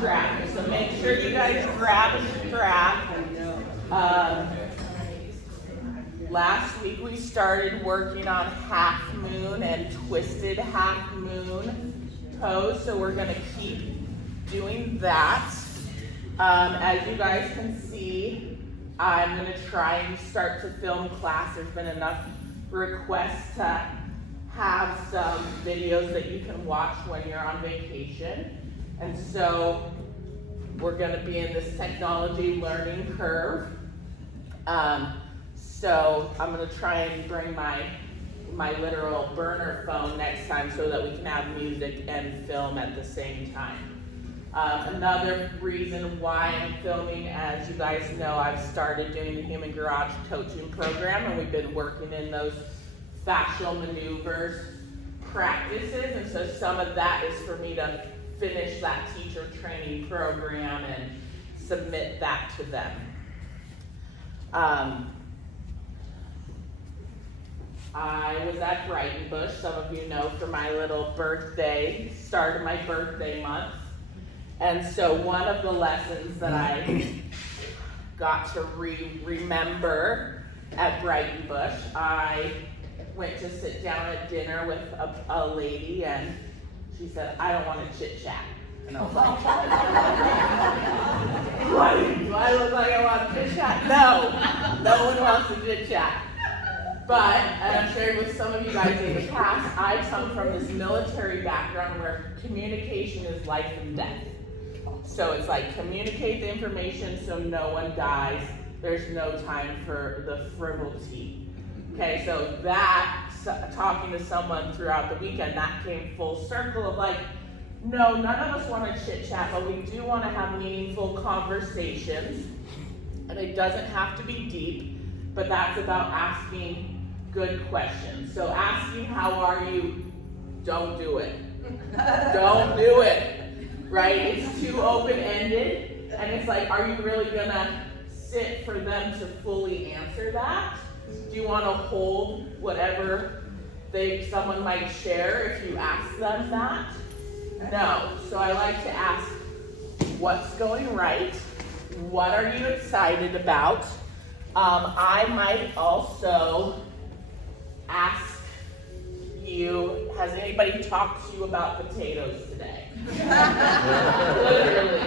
strap. So make sure you guys grab a strap. Last week we started working on half moon and twisted half moon pose, so we're going to keep doing that. As you guys can see, I'm going to try and start to film class. There's been enough requests to have some videos that you can watch when you're on vacation. And so we're going to be in this technology learning curve. So I'm going to try and bring my literal burner phone next time so that we can have music and film at the same time. Another reason why I'm filming, as you guys know, I've started doing the Human Garage coaching program, and we've been working in those fascial maneuvers practices, and so some of that is for me to finish that teacher training program and submit that to them. I was at Brighton Bush, some of you know, for my little birthday, start of my birthday month. And so one of the lessons that I got to remember at Brighton Bush, I went to sit down at dinner with a lady, and she said, "I don't want to chit chat." And I was like, "What? Do I look like I want to chit chat?" No one wants to chit chat. But, and I've shared with some of you guys in the past, I come from this military background where communication is life and death. So it's like communicate the information so no one dies. There's no time for the frivolity. Okay, so that, talking to someone throughout the weekend, that came full circle of like, no, none of us want to chit chat, but we do want to have meaningful conversations. And it doesn't have to be deep, but that's about asking good questions. So asking how are you, don't do it. Don't do it. Right? It's too open-ended, and it's like, are you really gonna sit for them to fully answer that? Do you want to hold whatever someone might share if you ask them that? No. So I like to ask, what's going right? What are you excited about? I might also ask you, has anybody talked to you about potatoes today? Literally,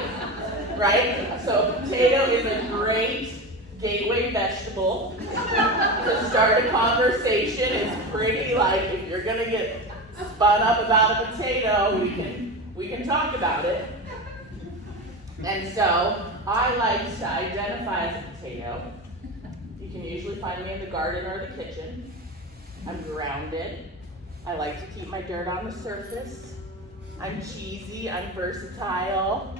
right? So potato is a great gateway vegetable to start a conversation. It's pretty like, if you're gonna get spun up about a potato, we can talk about it. And so I like to identify as a potato. You can usually find me in the garden or the kitchen. I'm grounded. I like to keep my dirt on the surface. I'm cheesy, I'm versatile.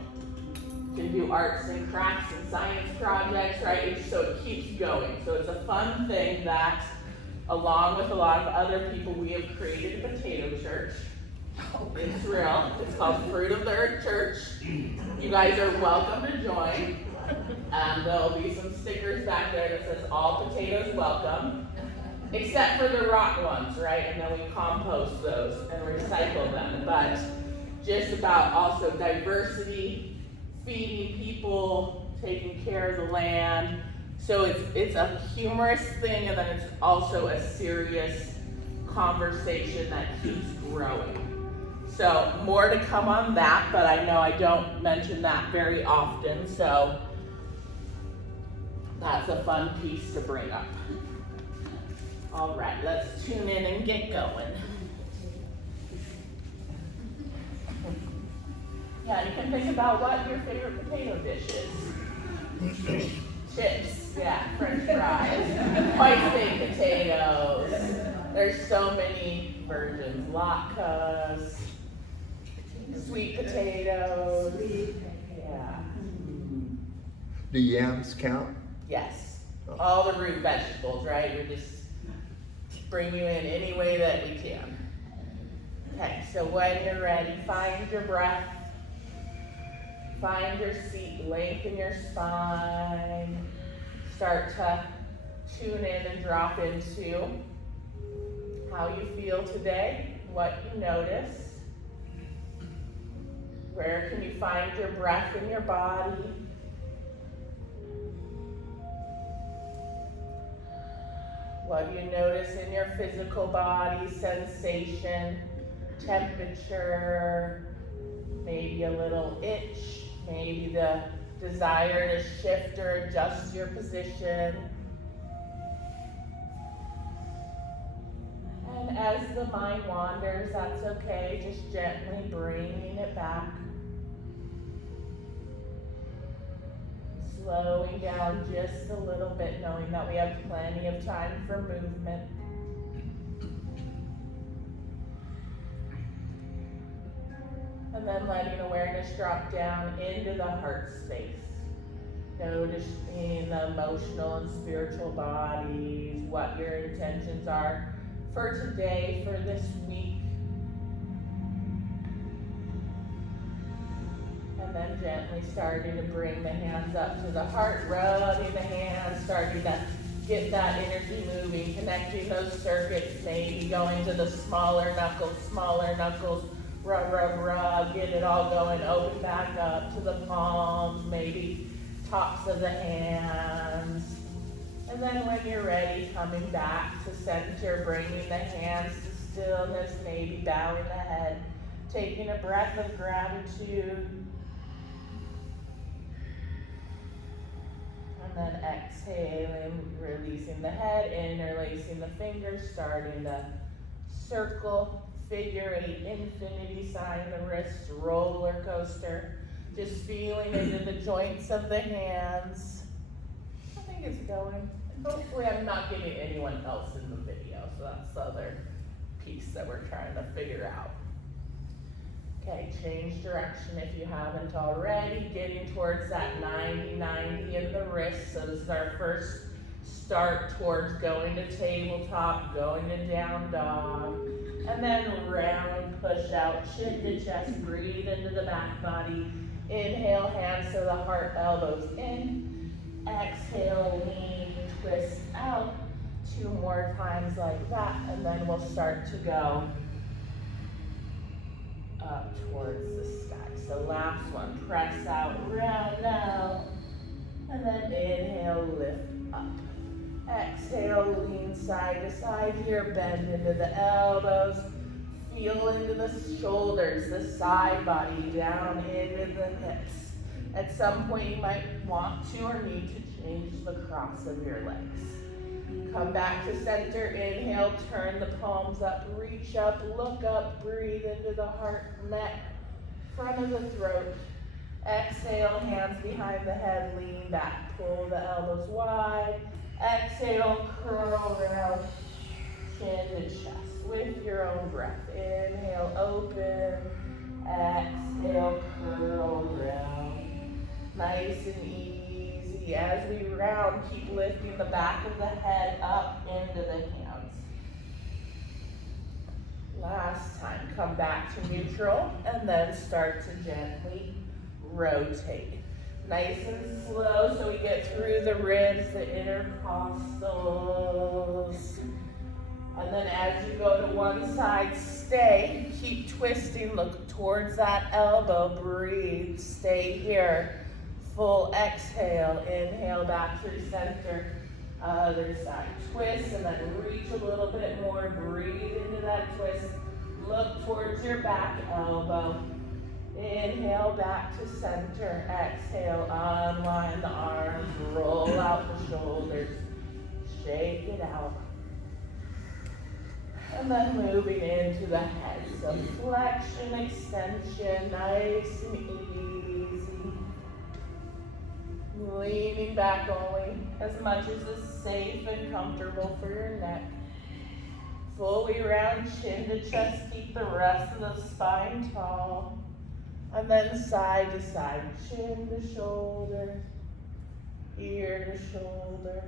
Can do arts and crafts and science projects, right? So it keeps going. So it's a fun thing that, along with a lot of other people, we have created a potato church. It's real. It's called Fruit of the Earth Church. You guys are welcome to join. There'll be some stickers back there that says all potatoes welcome, except for the rotten ones, right? And then we compost those and recycle them. But just about also diversity, feeding people, taking care of the land. So it's a humorous thing, and then it's also a serious conversation that keeps growing. So more to come on that, but I know I don't mention that very often, so that's a fun piece to bring up. All right, let's tune in and get going. Yeah, you can think about what your favorite potato dish is. Chips, yeah, French fries, white baked potatoes. There's so many versions. Latkes, sweet potatoes. Yeah. Do yams count? Yes. All the root vegetables, right? We just bring you in any way that we can. Okay, so when you're ready, find your breath. Find your seat, lengthen your spine. Start to tune in and drop into how you feel today, what you notice. Where can you find your breath in your body? What do you notice in your physical body? Sensation, temperature, maybe a little itch, maybe the desire to shift or adjust your position. And as the mind wanders, that's okay, just gently bringing it back. Slowing down just a little bit, knowing that we have plenty of time for movement. And then letting awareness drop down into the heart space. Noticing the emotional and spiritual bodies, what your intentions are for today, for this week. And then gently starting to bring the hands up to the heart, rubbing the hands, starting to get that energy moving, connecting those circuits, maybe going to the smaller knuckles, rub, rub, rub, get it all going, open back up to the palms, maybe tops of the hands. And then when you're ready, coming back to center, bringing the hands to stillness, maybe bowing the head, taking a breath of gratitude. And then exhaling, releasing the head, interlacing the fingers, starting to circle, figure 8, infinity sign, the wrists, roller coaster. Just feeling into the joints of the hands. I think it's going. And hopefully I'm not getting anyone else in the video, so that's the other piece that we're trying to figure out. Okay, change direction if you haven't already. Getting towards that 90-90 in the wrist. So this is our first start towards going to tabletop, going to down dog. And then round push out, chin to chest, breathe into the back body. Inhale, hands to the heart, elbows in. Exhale, lean, twist out. 2 more times like that, and then we'll start to go up towards the sky. So last one, press out, round out, and then inhale, lift up. Exhale, lean side to side here, bend into the elbows, feel into the shoulders, the side body, down into the hips. At some point you might want to or need to change the cross of your legs. Come back to center, inhale, turn the palms up, reach up, look up, breathe into the heart, neck, front of the throat. Exhale, hands behind the head, lean back, pull the elbows wide. Exhale, curl around, chin to chest with your own breath. Inhale, open. Exhale, curl around. Nice and easy. As we round, keep lifting the back of the head up into the hands. Last time, come back to neutral and then start to gently rotate. Nice and slow so we get through the ribs, the intercostals. And then as you go to one side, stay, keep twisting, look towards that elbow, breathe, stay here. Full exhale, inhale back through center, other side. Twist and then reach a little bit more, breathe into that twist. Look towards your back elbow. Inhale back to center, exhale, unwind the arms, roll out the shoulders, shake it out. And then moving into the head. So flexion, extension, nice and easy. Leaning back only as much as is safe and comfortable for your neck. Fully round, chin to chest, keep the rest of the spine tall. And then side to side, chin to shoulder, ear to shoulder.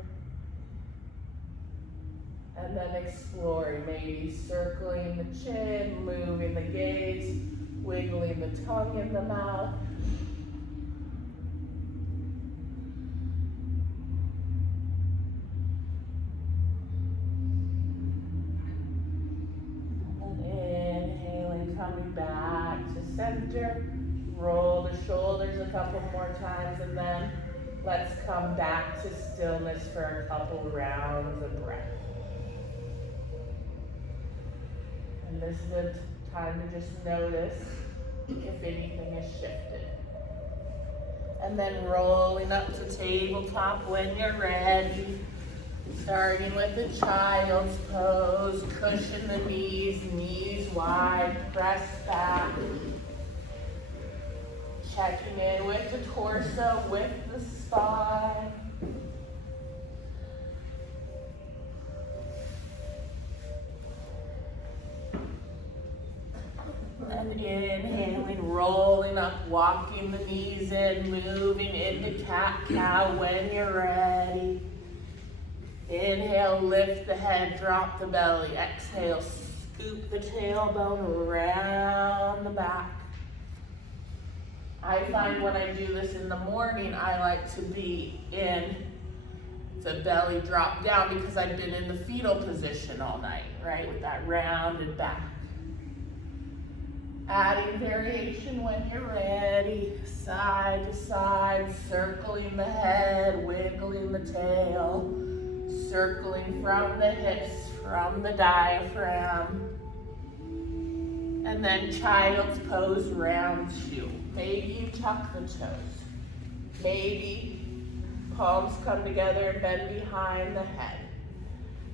And then exploring, maybe circling the chin, moving the gaze, wiggling the tongue in the mouth. And inhaling, coming back to center, couple more times, and then let's come back to stillness for a couple rounds of breath. And this is the time to just notice if anything has shifted. And then rolling up to tabletop when you're ready. Starting with the child's pose, cushion the knees wide, press back. Checking in with the torso, with the spine. And inhaling, rolling up, walking the knees in, moving into cat-cow when you're ready. Inhale, lift the head, drop the belly. Exhale, scoop the tailbone around the back. I find when I do this in the morning, I like to be in the belly drop down because I've been in the fetal position all night, right? With that rounded back. Adding variation when you're ready. Side to side, circling the head, wiggling the tail. Circling from the hips, from the diaphragm. And then child's pose, round 2. Maybe you tuck the toes. Maybe palms come together and bend behind the head.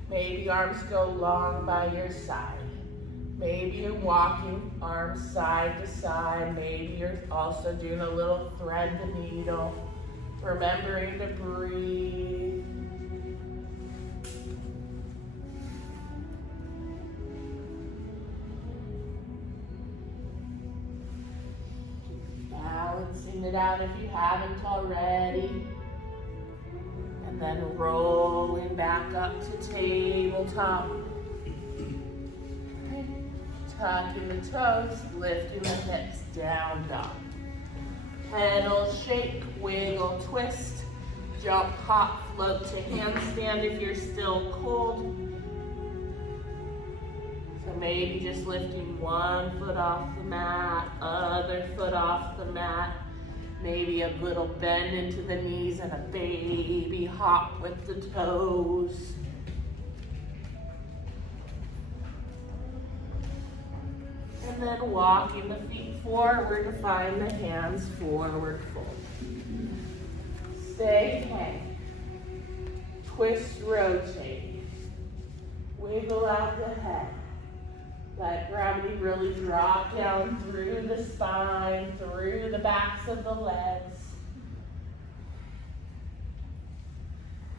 Maybe arms go long by your side. Maybe you're walking arms side to side. Maybe you're also doing a little thread the needle. Remembering to breathe. Balancing it out if you haven't already. And then rolling back up to tabletop. Okay. Tucking the toes, lifting the hips, down dog. Pedal, shake, wiggle, twist. Jump, hop, float to handstand if you're still cold. So maybe just lifting one foot off the mat, other foot off the mat. Maybe a little bend into the knees and a baby hop with the toes. And then walking the feet forward to find the hands forward fold. Stay hang. Twist, rotate. Wiggle out the head. Let gravity really drop down through the spine, through the backs of the legs.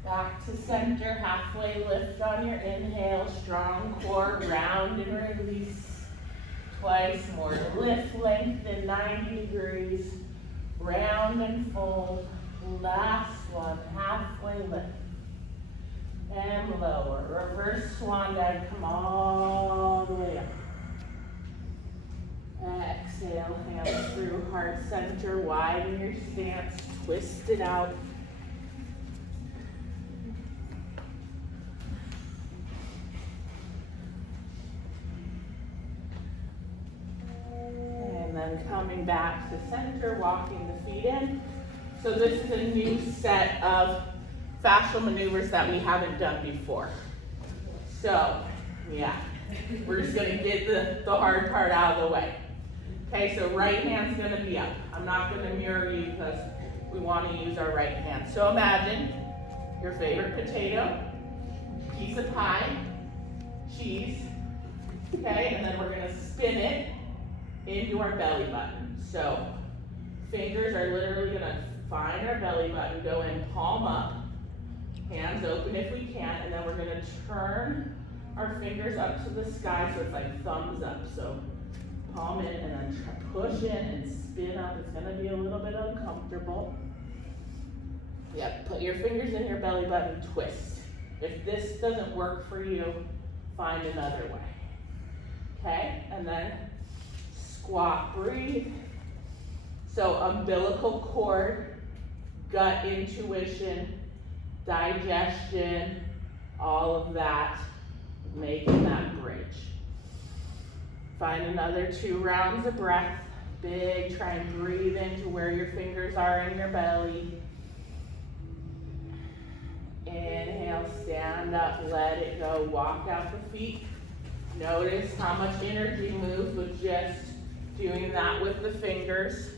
Back to center, halfway lift on your inhale, strong core, round and release. Twice more, lift, lengthen 90 degrees, round and fold. Last one, halfway lift. And lower, reverse swan dive, come all the way up. Exhale, hands through heart center, widen your stance, twist it out. And then coming back to center, walking the feet in. So this is a new set of fascial maneuvers that we haven't done before. So, yeah, we're just gonna get the hard part out of the way. Okay, so right hand's gonna be up. I'm not gonna mirror you because we wanna use our right hand. So imagine your favorite potato, piece of pie, cheese, okay, and then we're gonna spin it into our belly button. So fingers are literally gonna find our belly button, go in palm up, hands open if we can, and then we're gonna turn our fingers up to the sky so it's like thumbs up. So palm in and then push in and spin up. It's gonna be a little bit uncomfortable. Yep, put your fingers in your belly button, twist. If this doesn't work for you, find another way. Okay, and then squat, breathe. So umbilical cord, gut intuition, digestion, all of that, making that bridge. Find another 2 rounds of breath. big. Try and breathe into where your fingers are in your belly. Inhale, stand up, let it go. Walk out the feet. Notice how much energy moves with just doing that with the fingers.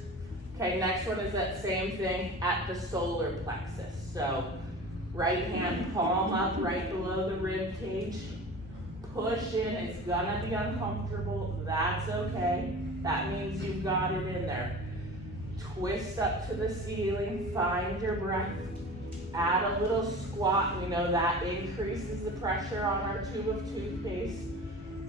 Okay, next one is that same thing at the solar plexus. So right hand palm up right below the rib cage. Push in, it's gonna be uncomfortable, that's okay. That means you've got it in there. Twist up to the ceiling, find your breath. Add a little squat, we know that increases the pressure on our tube of toothpaste.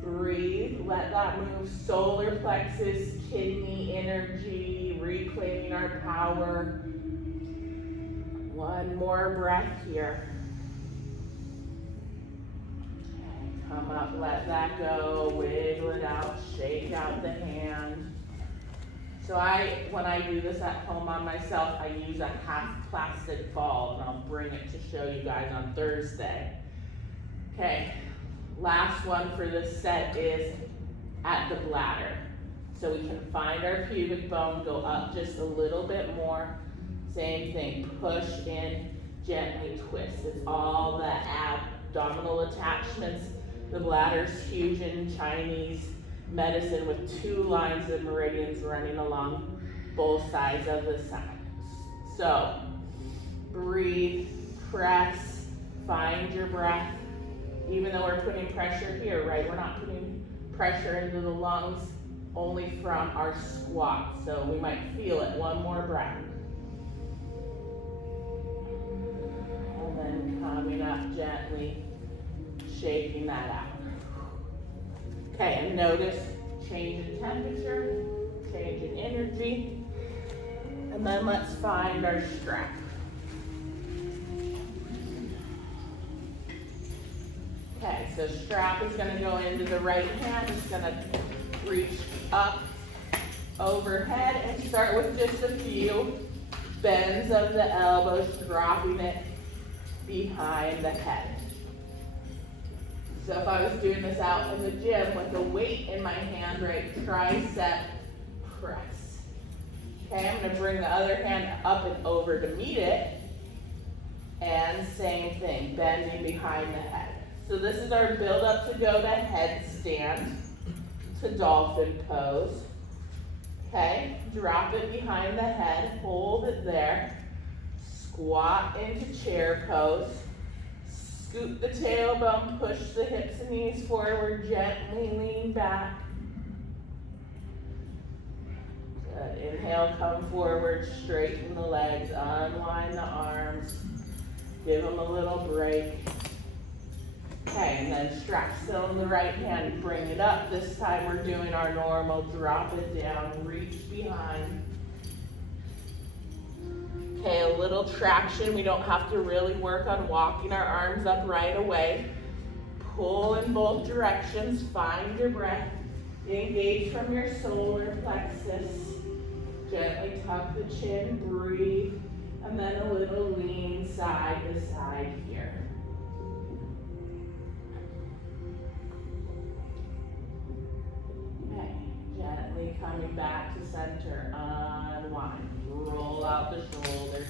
Breathe, let that move. Solar plexus, kidney energy, reclaiming our power. One more breath here. Okay, come up, let that go, wiggle it out, shake out the hand. So when I do this at home on myself, I use a half plastic ball, and I'll bring it to show you guys on Thursday. Okay. Last one for this set is at the bladder. So we can find our pubic bone, go up just a little bit more. Same thing, push in, gently twist. It's all the abdominal attachments. The bladder's huge in Chinese medicine with 2 lines of meridians running along both sides of the side. So breathe, press, find your breath. Even though we're putting pressure here, right? We're not putting pressure into the lungs only from our squat. So we might feel it. One more breath. And then coming up gently, shaking that out. Okay, and notice change in temperature, change in energy. And then let's find our strap. Okay, so strap is going to go into the right hand. It's going to reach up overhead and start with just a few bends of the elbows, dropping it behind the head. So if I was doing this out in the gym with a weight in my hand, right, tricep press. Okay, I'm going to bring the other hand up and over to meet it. And same thing, bending behind the head. So this is our build up to go to headstand, to dolphin pose. Okay, drop it behind the head, hold it there. Squat into chair pose. Scoop the tailbone, push the hips and knees forward, gently lean back. Good. Inhale, come forward, straighten the legs, unwind the arms, give them a little break. Okay, and then strap still in the right hand, bring it up. This time we're doing our normal, drop it down, reach behind. Okay, a little traction. We don't have to really work on walking our arms up right away. Pull in both directions, find your breath. Engage from your solar plexus. Gently tuck the chin, breathe, and then a little lean side to side here. Okay, gently coming back to center, unwind. Roll out the shoulders,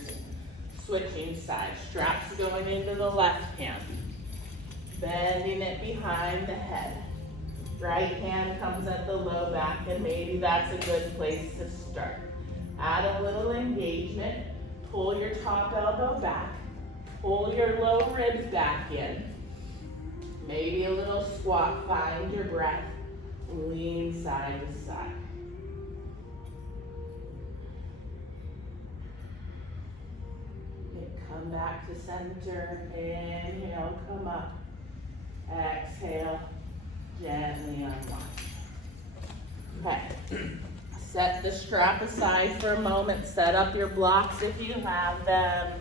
switching sides. Straps going into the left hand. Bending it behind the head. Right hand comes at the low back, and maybe that's a good place to start. Add a little engagement. Pull your top elbow back. Pull your low ribs back in. Maybe a little squat. Find your breath. Lean side to side. Come back to center. Inhale, come up. Exhale, gently unwind. Okay. Set the strap aside for a moment. Set up your blocks if you have them.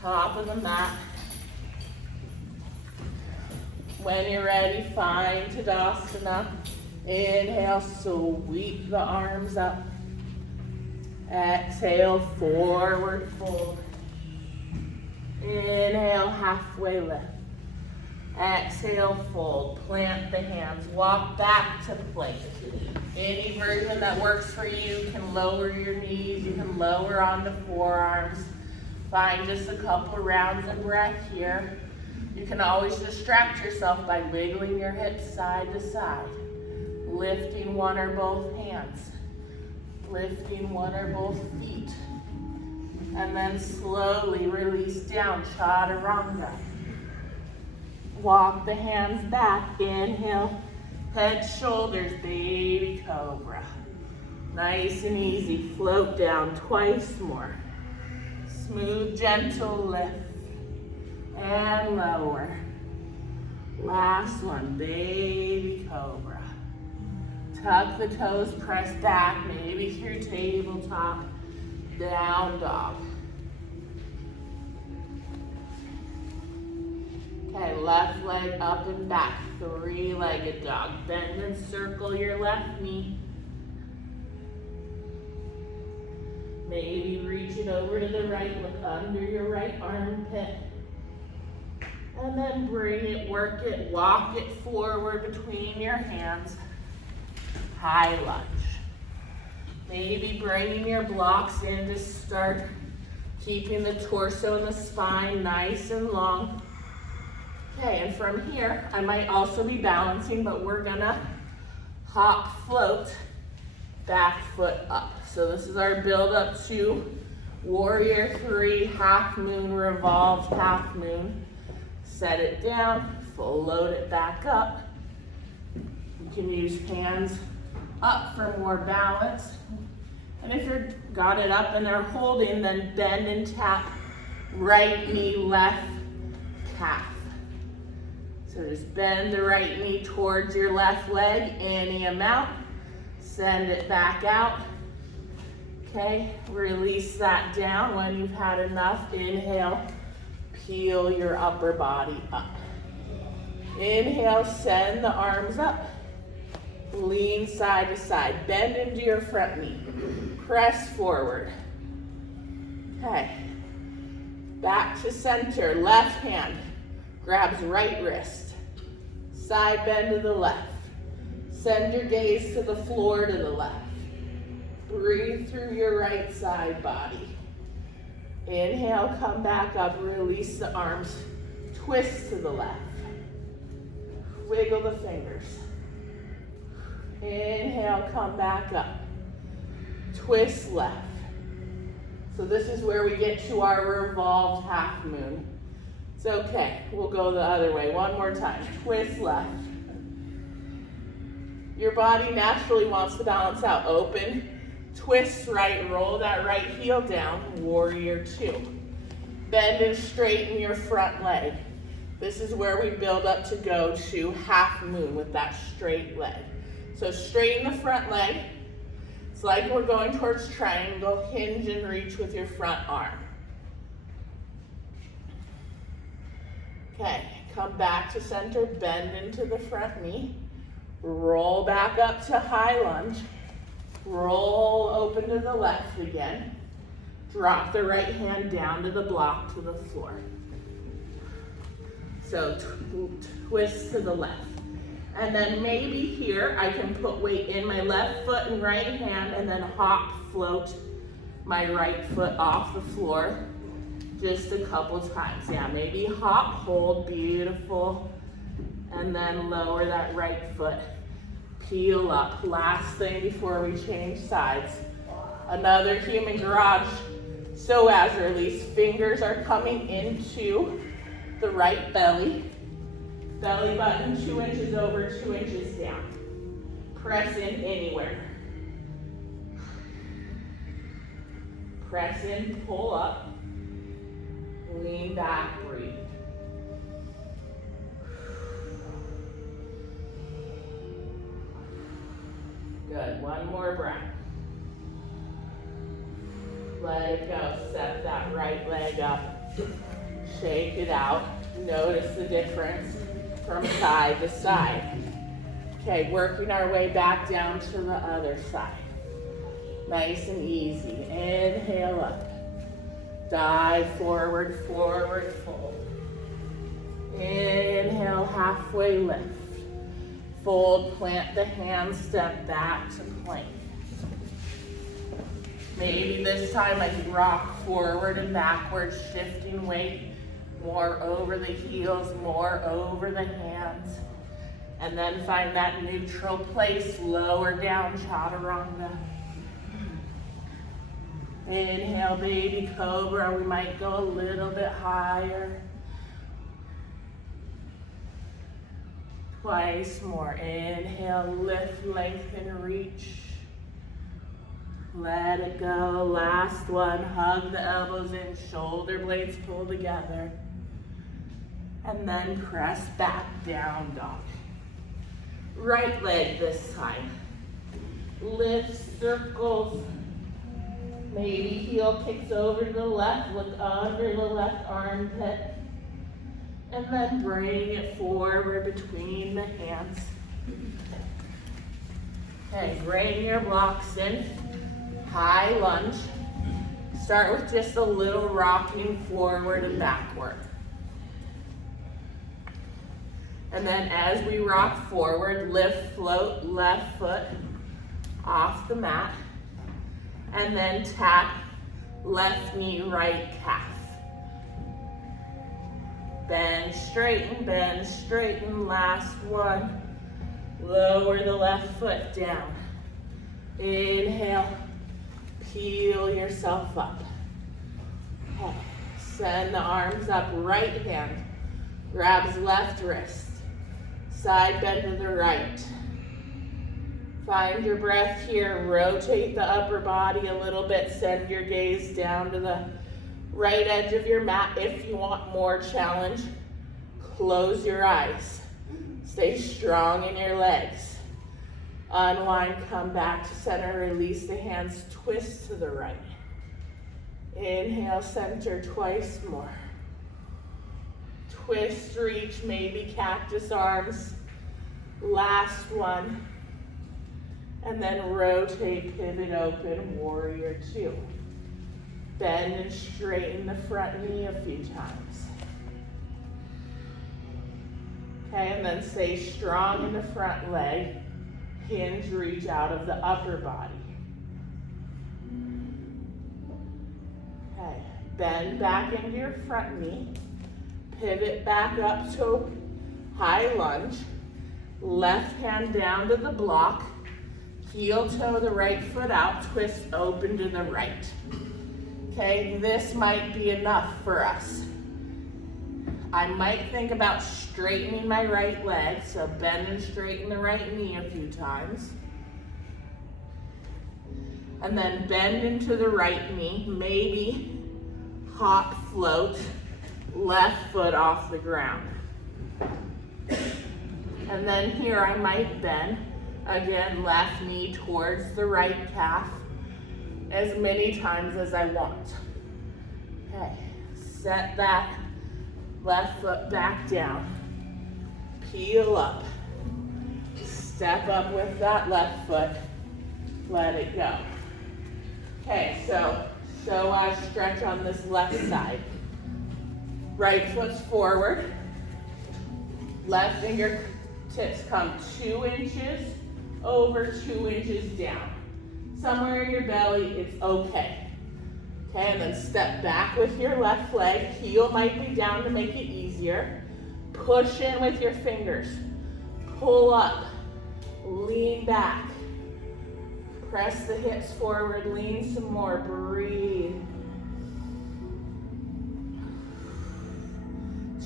Top of the mat. When you're ready, find Tadasana. Inhale, sweep the arms up. Exhale, forward fold. Inhale, halfway lift. Exhale, fold, plant the hands, walk back to plank. Any version that works for you. You can lower your knees, you can lower on the forearms. Find just a couple rounds of breath here. You can always distract yourself by wiggling your hips side to side. Lifting one or both hands. Lifting one or both feet. And then slowly release down, chaturanga. Walk the hands back, inhale, head, shoulders, baby cobra. Nice and easy, float down twice more. Smooth, gentle lift, and lower. Last one, baby cobra. Tuck the toes, press back, maybe through tabletop, down dog. Okay, left leg up and back, three-legged dog. Bend and circle your left knee. Maybe reach it over to the right, look under your right armpit. And then bring it, work it, walk it forward between your hands. High lunge. Maybe bringing your blocks in to start keeping the torso and the spine nice and long. Okay, and from here, I might also be balancing, but we're gonna hop, float, back foot up. So this is our build up to warrior three, half moon, revolved half moon. Set it down, float it back up. You can use hands up for more balance. And if you've got it up and they're holding, then bend and tap right knee, left calf. So just bend the right knee towards your left leg, any amount. Send it back out. Okay, release that down when you've had enough. Inhale, peel your upper body up. Inhale, send the arms up. Lean side to side. Bend into your front knee. Press forward. Okay. Back to center. Left hand grabs right wrist. Side bend to the left. Send your gaze to the floor to the left. Breathe through your right side body. Inhale, come back up. Release the arms. Twist to the left. Wiggle the fingers. Inhale, come back up. Twist left. So this is where we get to our revolved half moon. It's okay, we'll go the other way. One more time, twist left. Your body naturally wants to balance out. Open, twist right, roll that right heel down, warrior two. Bend and straighten your front leg. This is where we build up to go to half moon with that straight leg. So straighten the front leg. It's like we're going towards triangle, hinge and reach with your front arm. Okay, come back to center, bend into the front knee. Roll back up to high lunge. Roll open to the left again. Drop the right hand down to the block to the floor. So twist to the left. And then maybe here I can put weight in my left foot and right hand and then hop, float my right foot off the floor just a couple times. Yeah, maybe hop, hold, beautiful. And then lower that right foot. Peel up. Last thing before we change sides. Another human garage psoas release. Fingers are coming into the right belly. Belly button 2 inches over, 2 inches down. Press in anywhere. Press in, pull up. Lean back, breathe. Good, one more breath. Let it go, step that right leg up. Shake it out. Notice the difference from side to side. Okay, working our way back down to the other side. Nice and easy. Inhale up. Dive forward, forward fold. Inhale, halfway lift. Fold, plant the hands, step back to plank. Maybe this time I can rock forward and backward, shifting weight, more over the heels, more over the hands. And then find that neutral place, lower down, chaturanga. Inhale, baby cobra, we might go a little bit higher. Twice more, inhale, lift, lengthen, reach. Let it go, last one, hug the elbows in, shoulder blades pull together. And then press back down, dog. Right leg this time. Lift, circles. Maybe heel kicks over to the left, look under the left armpit. And then bring it forward between the hands. Okay, bring your blocks in. High lunge. Start with just a little rocking forward and backward. And then as we rock forward, lift, float, left foot off the mat. And then tap left knee, right calf. Bend, straighten, last one. Lower the left foot down. Inhale, peel yourself up. Okay. Send the arms up, right hand grabs left wrist. Side bend to the right. Find your breath here, rotate the upper body a little bit, send your gaze down to the right edge of your mat. If you want more challenge, close your eyes. Stay strong in your legs. Unwind, come back to center, release the hands, twist to the right. Inhale, center twice more. Twist, reach, maybe cactus arms. Last one. And then rotate, pivot, open, warrior two. Bend and straighten the front knee a few times. Okay, and then stay strong in the front leg. Hinge, reach out of the upper body. Okay, bend back into your front knee. Pivot back up to high lunge. Left hand down to the block. Heel toe the right foot out. Twist open to the right. Okay, this might be enough for us. I might think about straightening my right leg, so bend and straighten the right knee a few times. And then bend into the right knee, maybe hop, float, left foot off the ground. And then here I might bend, again, left knee towards the right calf, as many times as I want. Okay, set that left foot back down. Peel up. Step up with that left foot. Let it go. Okay, so I stretch on this left side. Right foot's forward. Left fingertips come 2 inches over, 2 inches down. Somewhere in your belly, it's okay. Okay, and then step back with your left leg. Heel might be down to make it easier. Push in with your fingers. Pull up. Lean back. Press the hips forward. Lean some more. Breathe.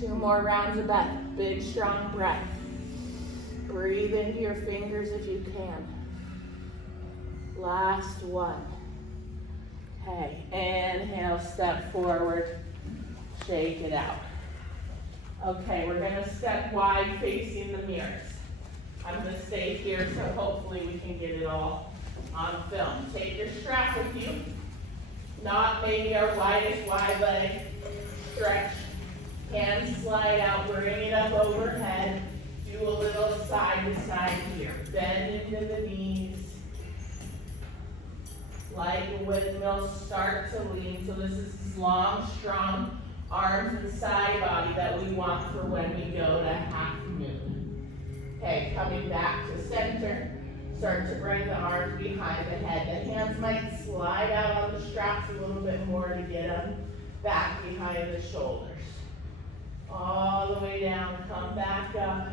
2 more rounds of breath. Big, strong breath. Breathe into your fingers if you can. Last one. Okay, inhale, step forward, shake it out. Okay, we're gonna step wide facing the mirrors. I'm gonna stay here so hopefully we can get it all on film. Take your strap with you. Not maybe our widest wide leg. Stretch. Hands slide out, bring it up overhead. Do a little side to side here. Bend into the knees. Like a windmill, start to lean. So this is long, strong arms and side body that we want for when we go to half moon. Okay, coming back to center. Start to bring the arms behind the head. The hands might slide out on the straps a little bit more to get them back behind the shoulders. All the way down, come back up.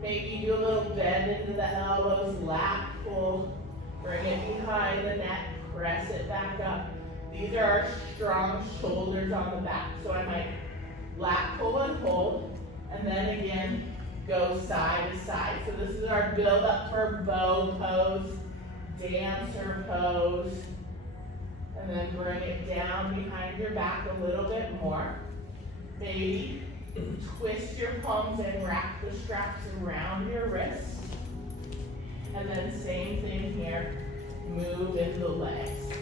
Maybe do a little bend into the elbows, lap pull. Bring it behind the neck, press it back up. These are our strong shoulders on the back. So I might lap pull and hold, and then again, go side to side. So this is our build up for bow pose, dancer pose. And then bring it down behind your back a little bit more. Maybe twist your palms and wrap the straps around your wrists. And then same thing here, move in the legs.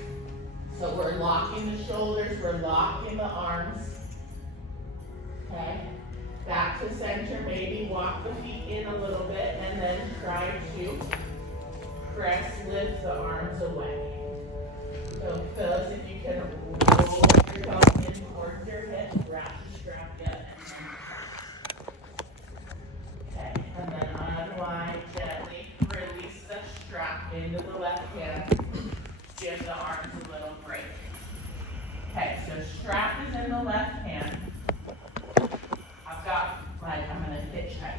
So we're locking the shoulders, we're locking the arms. Okay, back to center, maybe walk the feet in a little bit and then try to press, lift the arms away. So Phyllis, if you can roll yourself in towards your hips, wrap the strap yet, and then okay, and then unwind gently, release the strap into the left hand, give the arms a little break. Okay, so strap is in the left hand. I've got, like, I'm gonna hitchhike.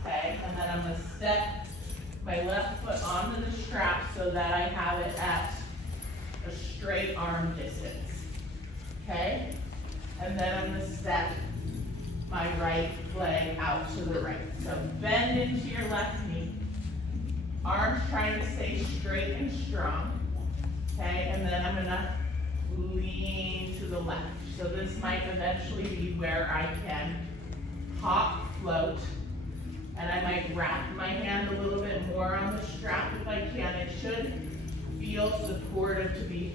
Okay, and then I'm gonna step my left foot onto the strap so that I have it at a straight arm distance. Okay, and then I'm gonna step my right leg out to the right. So bend into your left knee. Arms trying to stay straight and strong. Okay, and then I'm gonna lean to the left. So this might eventually be where I can hop, float, and I might wrap my hand a little bit more on the strap if I can. It should feel supportive to be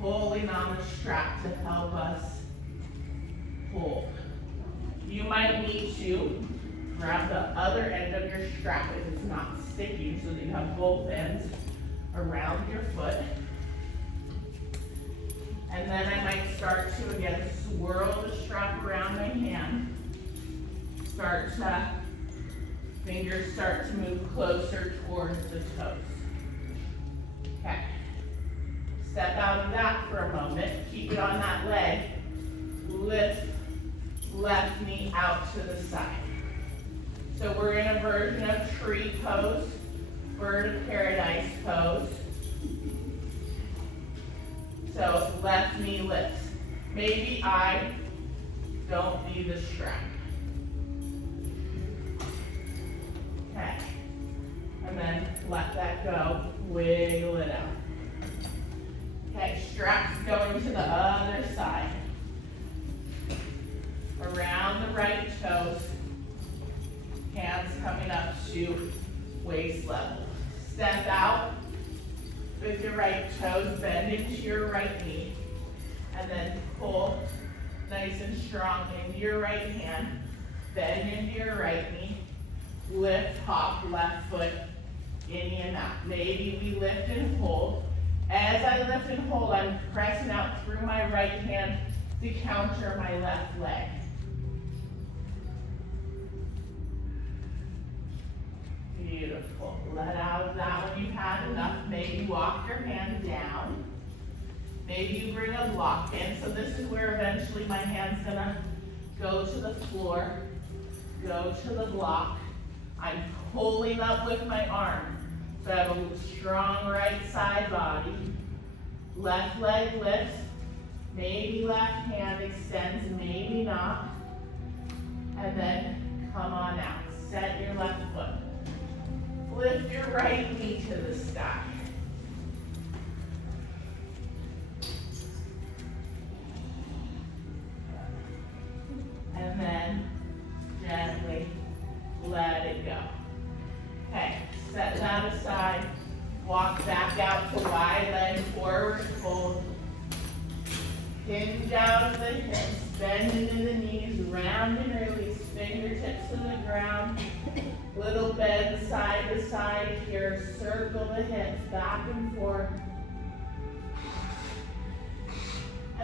pulling on the strap to help us pull. You might need to grab the other end of your strap if it's not sticking so that you have both ends around your foot. And then I might start to, again, swirl the strap around my hand. Fingers start to move closer towards the toes. Okay. Step out of that for a moment. Keep it on that leg. Lift left knee out to the side. So we're in a version of tree pose, bird of paradise pose. So left knee lifts. Maybe I don't need the strap. Okay. And then let that go, wiggle it out. Okay, straps going to the other side. Around the right toes, hands coming up to waist level. Step out with your right toes, bend into your right knee, and then pull nice and strong into your right hand, bend into your right knee, lift, hop, left foot, in and out. Maybe we lift and hold. As I lift and hold, I'm pressing out through my right hand to counter my left leg. Beautiful. Let out of that when you've had enough. Maybe walk your hand down. Maybe you bring a block in. So this is where eventually my hand's gonna go to the floor, go to the block. I'm pulling up with my arm. So I have a strong right side body. Left leg lifts. Maybe left hand extends, maybe not. And then come on out. Set your left foot. Lift your right knee to the sky. And then gently let it go. Okay, set that aside. Walk back out to wide leg forward fold. Hinge out of the hips, bend into the knees, round and release, fingertips to the ground. Little bend side to side here, circle the hips back and forth.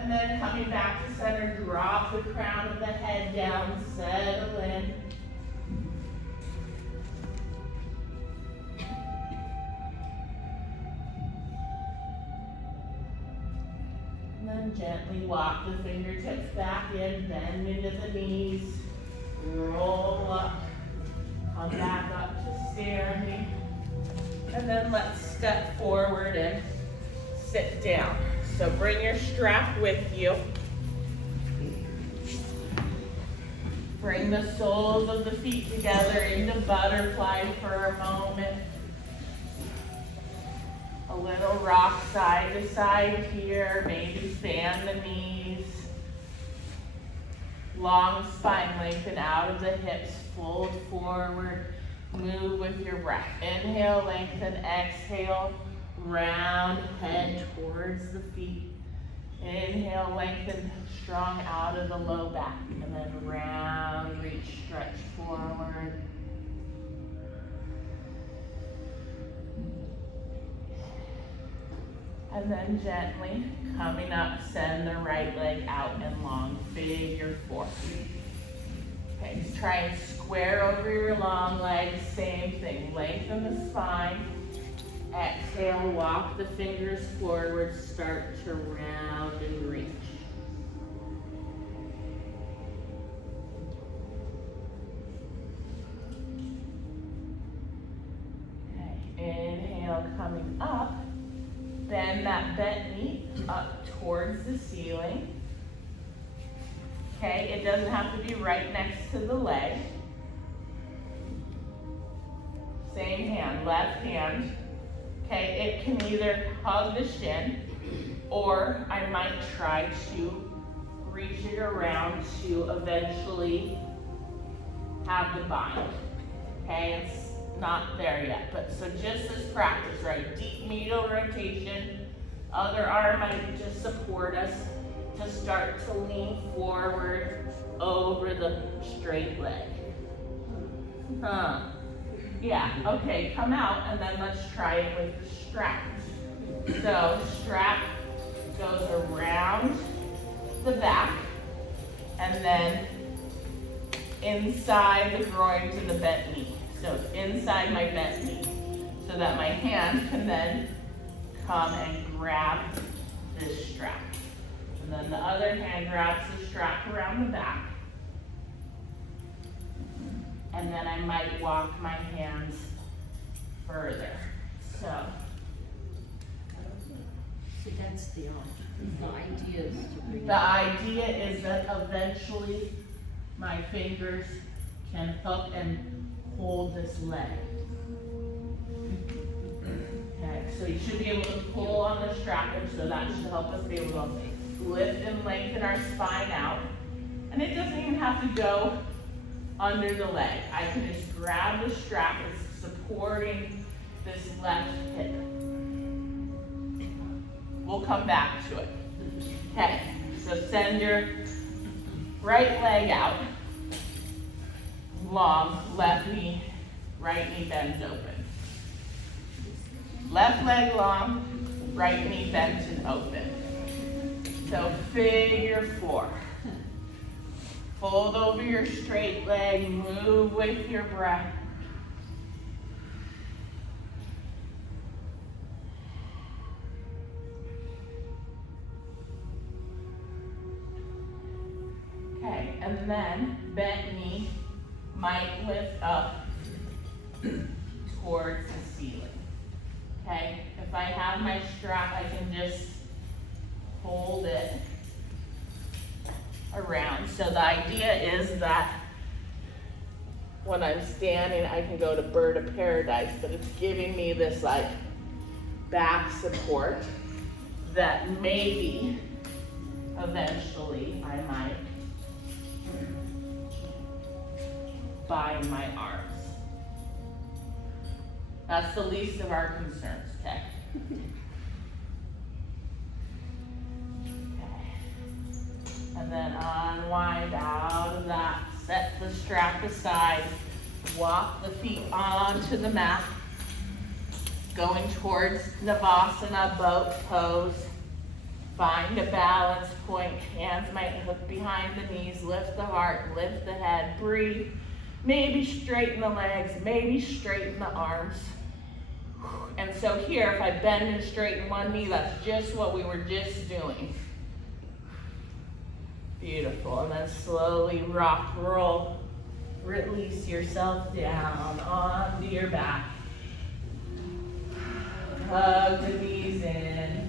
And then coming back to center, drop the crown of the head down, settle in. And then gently walk the fingertips back in, bend into the knees, roll up, come back up to standing. And then let's step forward and sit down. So bring your strap with you. Bring the soles of the feet together into butterfly for a moment. A little rock side to side here, maybe fan the knees. Long spine, lengthen out of the hips, fold forward, move with your breath. Inhale, lengthen, exhale, round head towards the feet. Inhale, lengthen, strong out of the low back, and then round, reach, stretch forward. And then gently coming up, send the right leg out and long, figure four. Okay, just try and square over your long legs, same thing. Lengthen the spine. Exhale, walk the fingers forward, start to round and reach. Okay, inhale, coming up. Bend that bent knee up towards the ceiling. Okay, it doesn't have to be right next to the leg. Same hand, left hand. Okay, it can either hug the shin, or I might try to reach it around to eventually have the bind. Okay, it's not there yet, but so just this practice, right? Deep medial rotation. Other arm might just support us to start to lean forward over the straight leg. Yeah, okay, come out and then let's try it with the strap. So strap goes around the back and then inside the groin to the bent knee. So inside my bent knee, so that my hand can then come and grab this strap. And then the other hand grabs the strap around the back. And then I might walk my hands further. So that's the idea is to bring the idea is that eventually my fingers can hook and hold this leg. Okay, so you should be able to pull on the strap, and so that should help us be able to lift and lengthen our spine out. And it doesn't even have to go under the leg. I can just grab the strap that's supporting this left hip. We'll come back to it. Okay, so send your right leg out. Long, left knee, right knee bends open. Left leg long, right knee bent and open. So figure four. Fold over your straight leg, move with your breath. Okay, and then bent knee might lift up towards the ceiling. Okay, if I have my strap, I can just hold it around. So the idea is that when I'm standing, I can go to bird of paradise, but it's giving me this like back support that maybe eventually I might bind my arms. That's the least of our concerns, okay? And then unwind out of that. Set the strap aside. Walk the feet onto the mat. Going towards Navasana, boat pose. Find a balance point. Hands might hook behind the knees. Lift the heart, lift the head. Breathe. Maybe straighten the legs, maybe straighten the arms. And so here, if I bend and straighten one knee, that's just what we were just doing. Beautiful. And then slowly rock, roll. Release yourself down onto your back. Hug the knees in.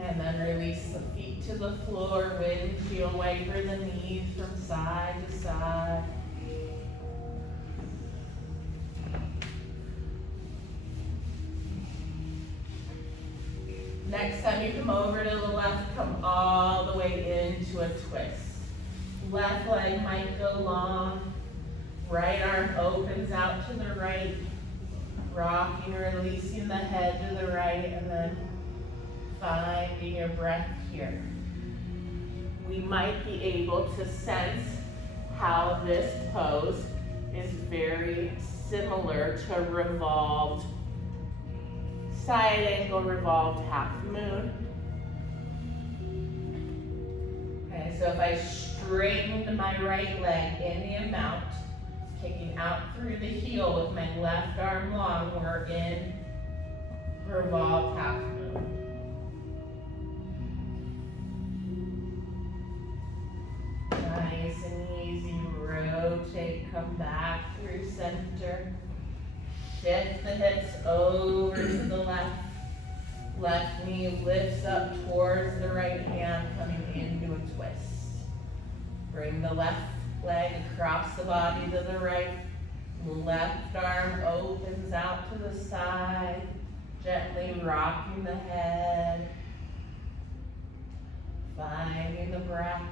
And then release the feet to the floor, windshield wiper the knees from side to side. Next time you come over to the left, come all the way into a twist. Left leg might go long. Right arm opens out to the right. Rocking, releasing the head to the right, and then finding your breath here. We might be able to sense how this pose is very similar to revolved side angle, revolved half moon. Okay, so if I straighten my right leg any amount, kicking out through the heel with my left arm long, we're in revolved half moon. Nice and easy, rotate, come back through center. Shift the hips over to the left. Left knee lifts up towards the right hand, coming into a twist. Bring the left leg across the body to the right. Left arm opens out to the side, gently rocking the head. Finding the breath.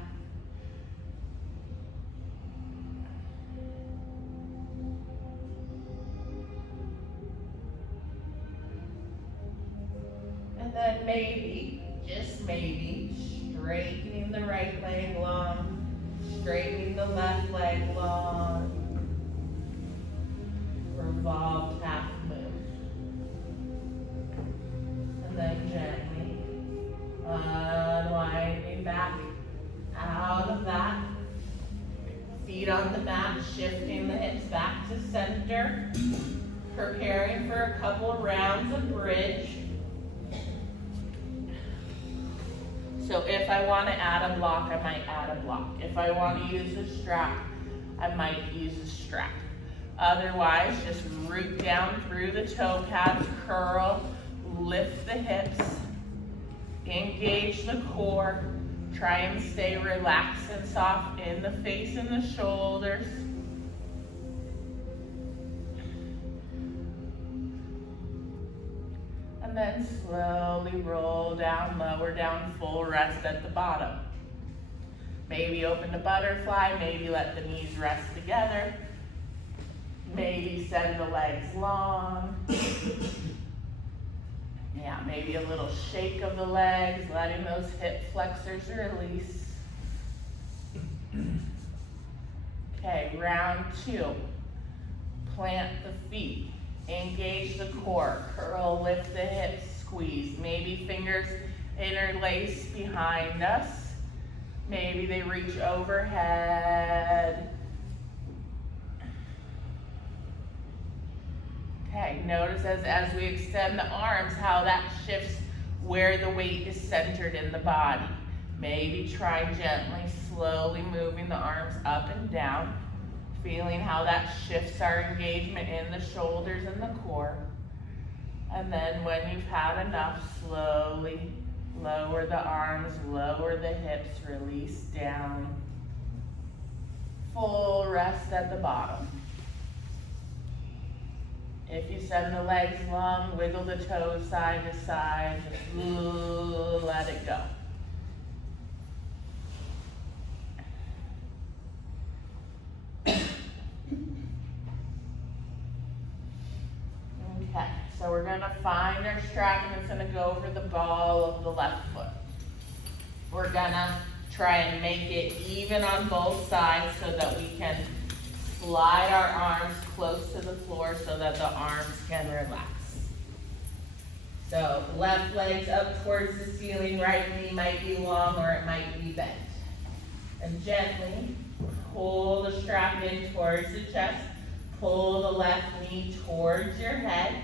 And then maybe, just maybe, straightening the right leg long, straightening the left leg long. Revolved half moon. And then gently unwinding back out of that. Feet on the mat, shifting the hips back to center. Preparing for a couple rounds of bridge. So if I want to add a block, I might add a block. If I want to use a strap, I might use a strap. Otherwise, just root down through the toe pads, curl, lift the hips, engage the core, try and stay relaxed and soft in the face and the shoulders. And then slowly roll down, lower down, full rest at the bottom. Maybe open to butterfly, maybe let the knees rest together. Maybe send the legs long. Yeah, maybe a little shake of the legs, letting those hip flexors release. Okay, round 2. Plant the feet. Engage the core, curl, lift the hips, squeeze. Maybe fingers interlace behind us. Maybe they reach overhead. Okay, notice as we extend the arms, how that shifts where the weight is centered in the body. Maybe try gently, slowly moving the arms up and down. Feeling how that shifts our engagement in the shoulders and the core. And then when you've had enough, slowly lower the arms, lower the hips, release down. Full rest at the bottom. If you send the legs long, wiggle the toes side to side, just let it go. Okay, so we're gonna find our strap and it's gonna go over the ball of the left foot. We're gonna Try and make it even on both sides so that we can slide our arms close to the floor so that the arms can relax. So left leg's up towards the ceiling, right knee might be long or it might be bent. And gently pull the strap in towards the chest, pull the left knee towards your head,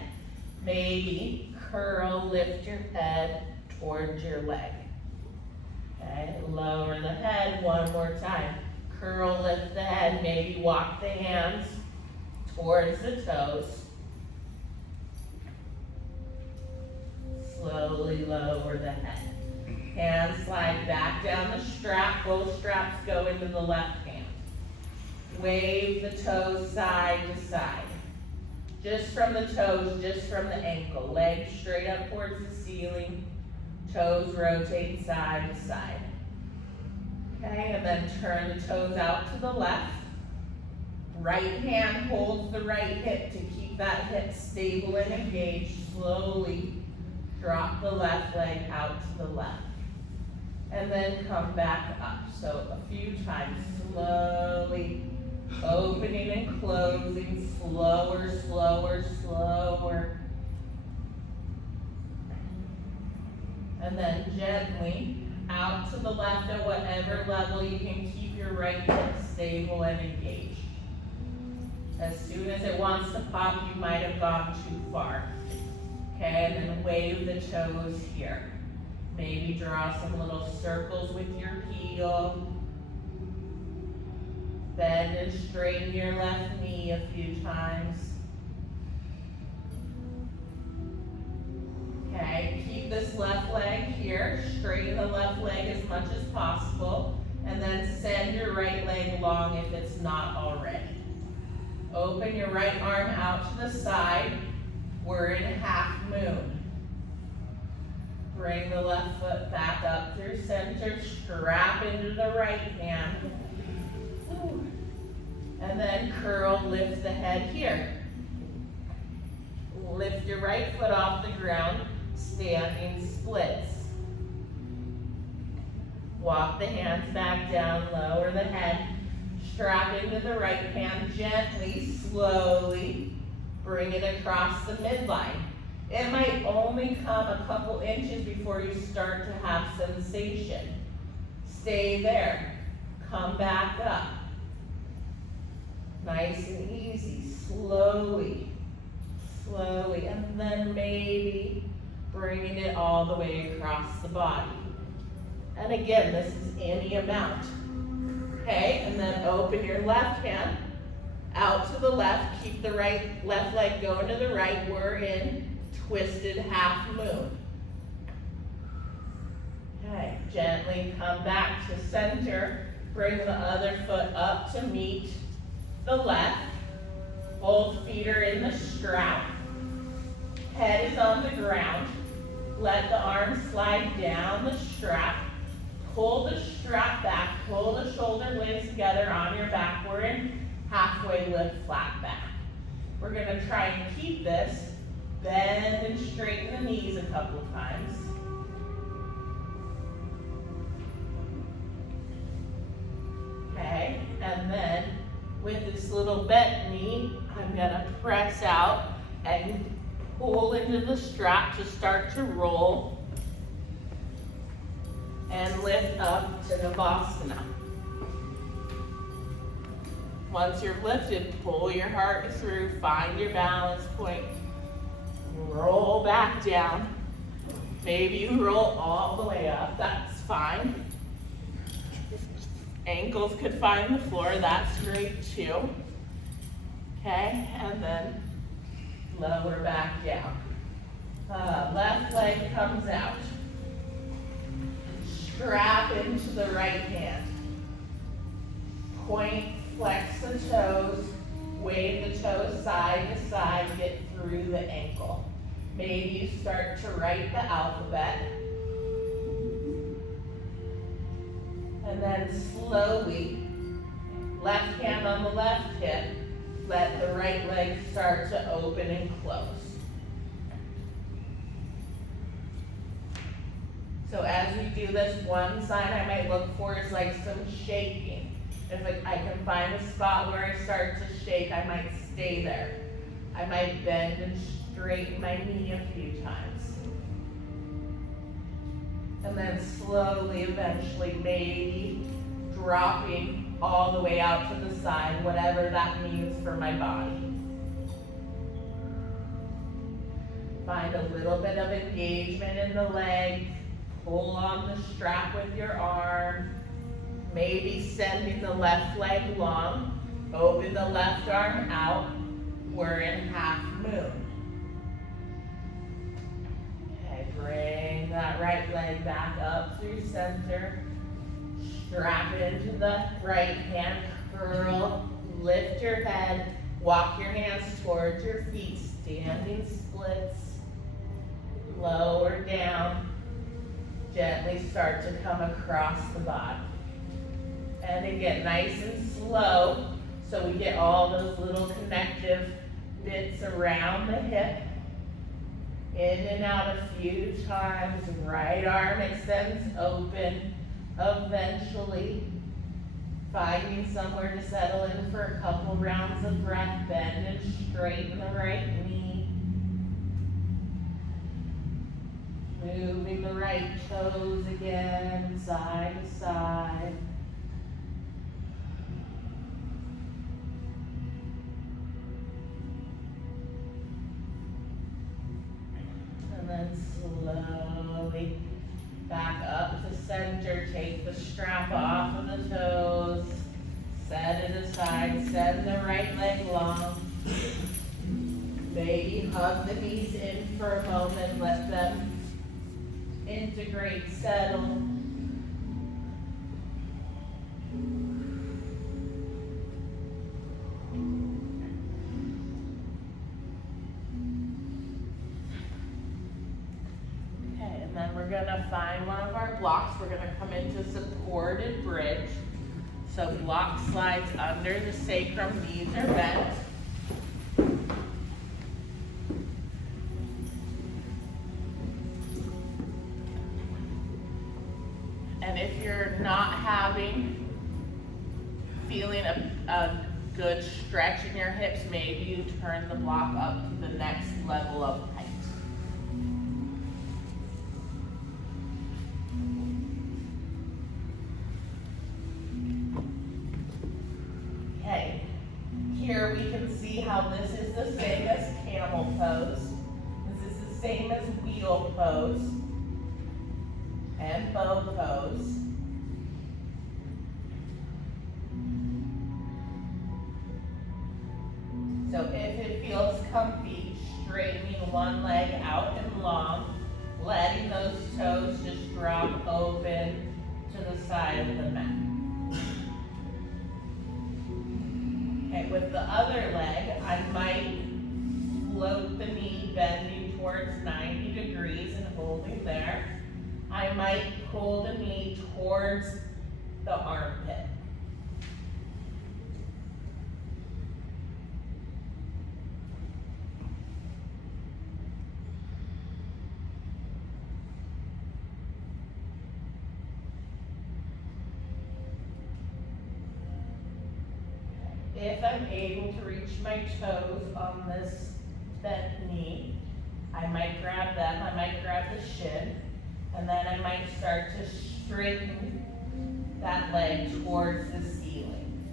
maybe curl, lift your head towards your leg. Okay, lower the head one more time. Curl, lift the head, maybe walk the hands towards the toes. Slowly lower the head. Hands slide back down the strap. Both straps go into the left hand. Wave the toes side to side. Just from the toes, just from the ankle. Legs straight up towards the ceiling. Toes rotate side to side. Okay, and then turn the toes out to the left. Right hand holds the right hip to keep that hip stable and engaged. Slowly drop the left leg out to the left. And then come back up. So a few times, slowly opening and closing, slower, slower, slower. And then gently out to the left at whatever level you can keep your right hip stable and engaged. As soon as it wants to pop, you might have gone too far. Okay, and then wave the toes here. Maybe draw some little circles with your heel. Bend and straighten your left knee a few times. Okay, keep this left leg here. Straighten the left leg as much as possible. And then send your right leg long if it's not already. Open your right arm out to the side. We're in half moon. Bring the left foot back up through center. Strap into the right hand. And then curl, lift the head here. Lift your right foot off the ground. Standing splits. Walk the hands back down, lower the head. Strap into the right hand gently, slowly. Bring it across the midline. It might only come a couple inches before you start to have sensation. Stay there. Come back up. Nice and easy, slowly, slowly, and then maybe bringing it all the way across the body. And again, this is any amount. Okay, and then open your left hand out to the left. Keep the left leg going to the right. We're in twisted half moon. Okay, gently come back to center. Bring the other foot up to meet the left. Both feet are in the strap. Head is on the ground. Let the arms slide down the strap. Pull the strap back. Pull the shoulder blades together on your back. We're in halfway lift, flat back. We're going to try and keep this. Bend and straighten the knees a couple of times. Okay, and then with this little bent knee, I'm going to press out and pull into the strap to start to roll and lift up to Navasana. Once you're lifted, pull your heart through, find your balance point, roll back down. Maybe you roll all the way up, that's fine. Ankles could find the floor, that's great too. Okay, and then lower back down. Left leg comes out. Strap into the right hand. Point, flex the toes, wave the toes side to side, get through the ankle. Maybe you start to write the alphabet. And then slowly, left hand on the left hip, let the right leg start to open and close. So as we do this, one sign I might look for is like some shaking. If I can find a spot where I start to shake, I might stay there. I might bend and straighten my knee a few times. And then slowly, eventually, maybe dropping all the way out to the side, whatever that means for my body. Find a little bit of engagement in the leg. Pull on the strap with your arm. Maybe sending the left leg long. Open the left arm out. We're in half moon. Okay, bring that right leg back up through center. Strap it into the right hand. Curl. Lift your head. Walk your hands towards your feet. Standing splits. Lower down. Gently start to come across the body. And again, nice and slow, so we get all those little connective bits around the hip. In and out a few times. Right arm extends open. Eventually, finding somewhere to settle in for a couple rounds of breath. Bend and straighten the right knee. Moving the right toes again, side to side. And then slowly back up to center. Take the strap off of the toes. Set it aside. Send the right leg long. Maybe hug the knees in for a moment. Let them integrate, settle. Okay, and then we're gonna find one of our blocks. We're gonna come into supported bridge. So block slides under the sacrum, knees are bent. And if you're not feeling a good stretch in your hips, maybe you turn the block up to the next level of height. Okay, here we can see how this is the same as camel pose. This is the same as wheel pose. And bow pose. So if it feels comfy, straightening one leg out and long, letting those toes just drop open to the side of the mat. Okay, with the other leg, I might float the knee, bending towards 90 degrees and holding there. I might pull the knee towards the armpit. If I'm able to reach my toes on this bent knee, I might grab them, I might grab the shin. And then I might start to straighten that leg towards the ceiling.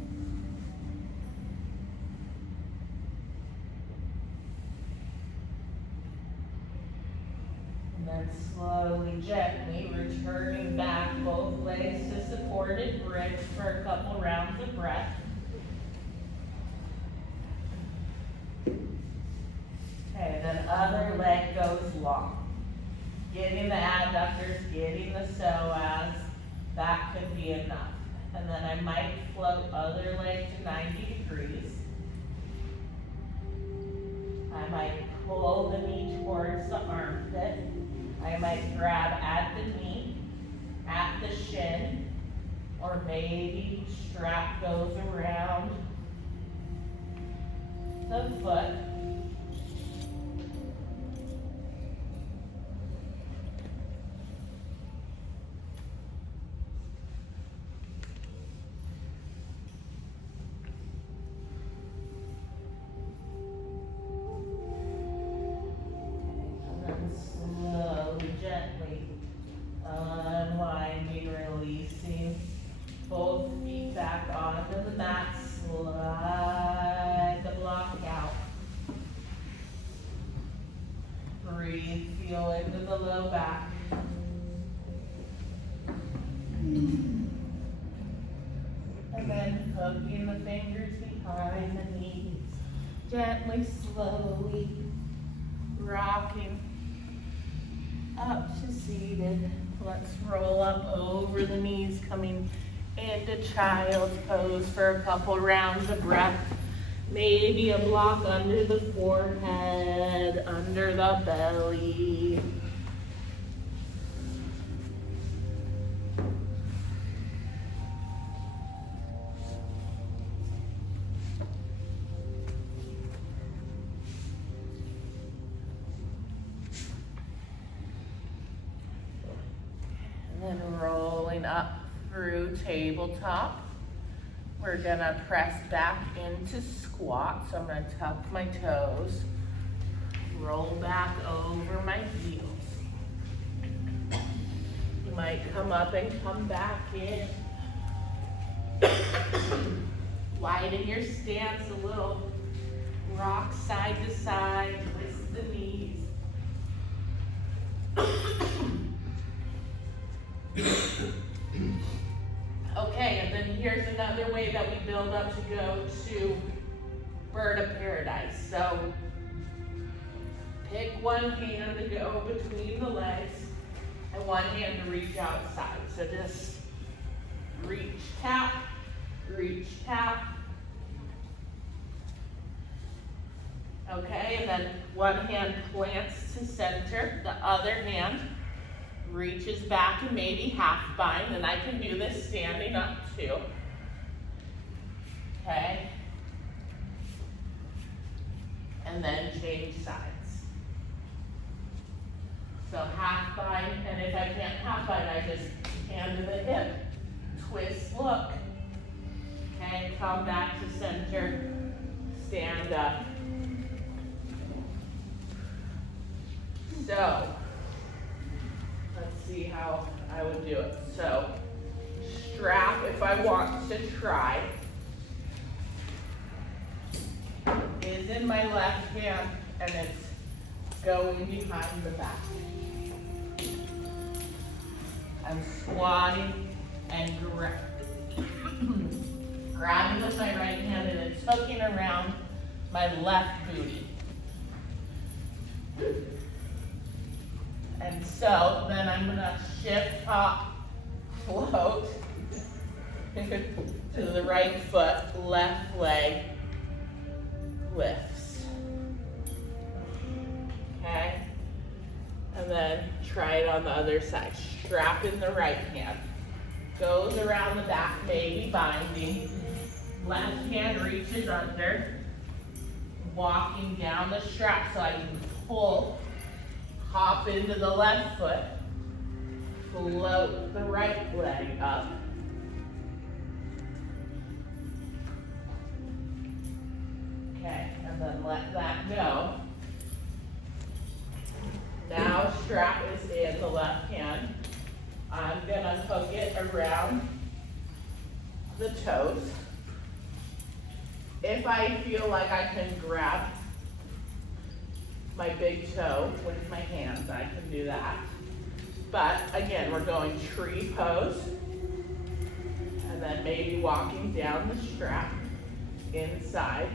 And then slowly, gently returning back both legs to supported bridge for a couple rounds of breath. Okay, then other leg goes long. Getting the adductors, getting the psoas, that could be enough. And then I might float other leg to 90 degrees. I might pull the knee towards the armpit. I might grab at the knee, at the shin, or maybe strap goes around the foot. low back. And then hooking the fingers behind the knees. Gently, slowly rocking up to seated. Let's roll up over the knees, coming into child's pose for a couple rounds of breath. Maybe a block under the forehead, under the belly. And then rolling up through tabletop. We're gonna press back into squat. So I'm gonna tuck my toes, roll back over my heels. You might come up and come back in. Widen your stance a little. Rock side to side, twist the knees. Okay, and then here's another way that we build up to go to bird of paradise. So pick one hand to go between the legs and one hand to reach outside. So just reach, tap, reach, tap. Okay, and then one hand plants to center, the other hand reaches back and maybe half bind, and I can do this standing up too. Okay. And then change sides. So half bind, and if I can't half bind, I just hand to the hip, twist, look. Okay, come back to center, stand up. So, let's see how I would do it. So, strap if I want to try is in my left hand and it's going behind the back. I'm squatting and grabbing with my right hand and it's hooking around my left booty. And so then I'm gonna shift up, float to the right foot, left leg lifts. Okay? And then try it on the other side. Strap in the right hand. Goes around the back, maybe binding. Left hand reaches under. Walking down the strap so I can pull. Hop into the left foot, float the right leg up. Okay, and then let that go. Now strap is in the left hand. I'm gonna hook it around the toes. If I feel like I can grab my big toe with my hands, I can do that. But again, we're going tree pose. And then maybe walking down the strap inside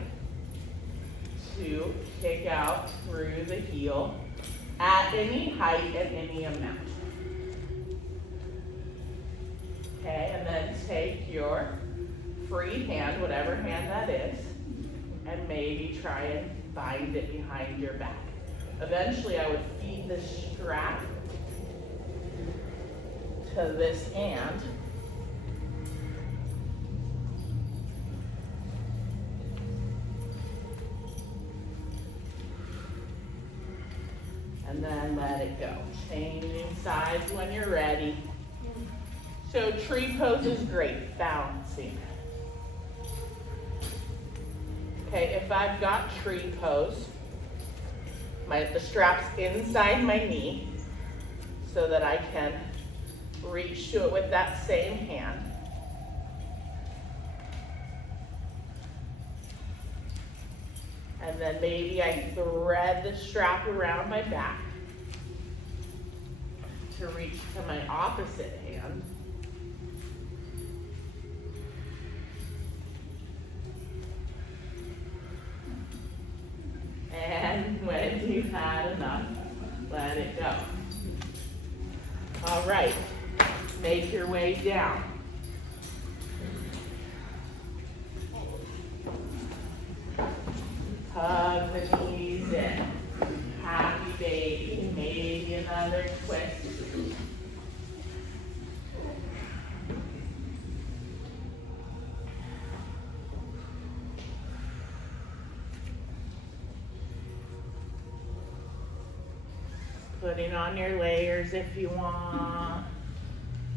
to kick out through the heel at any height and any amount. Okay, and then take your free hand, whatever hand that is, and maybe try and bind it behind your back. Eventually, I would feed the strap to this hand. And then let it go. Changing sides when you're ready. So tree pose is great, balancing. Okay, if I've got tree pose, the strap's inside my knee so that I can reach to it with that same hand. And then maybe I thread the strap around my back to reach to my opposite hand. And when you've had enough, let it go. All right, make your way down. Hug the knees in. Happy baby. Maybe another twist. Putting on your layers if you want.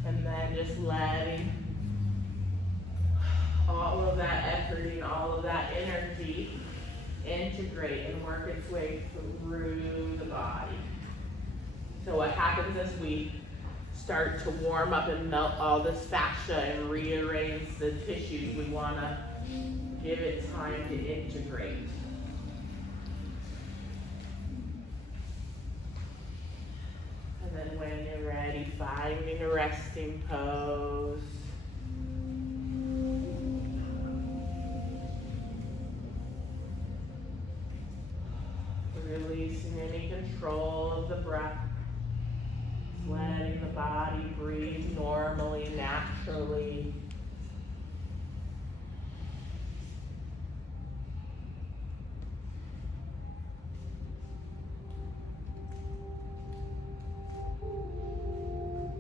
And then just letting all of that effort and all of that energy integrate and work its way through the body. So what happens is we start to warm up and melt all this fascia and rearrange the tissues. We want to give it time to integrate. And then when you're ready, finding a resting pose. Releasing any control of the breath. Letting the body breathe normally, naturally.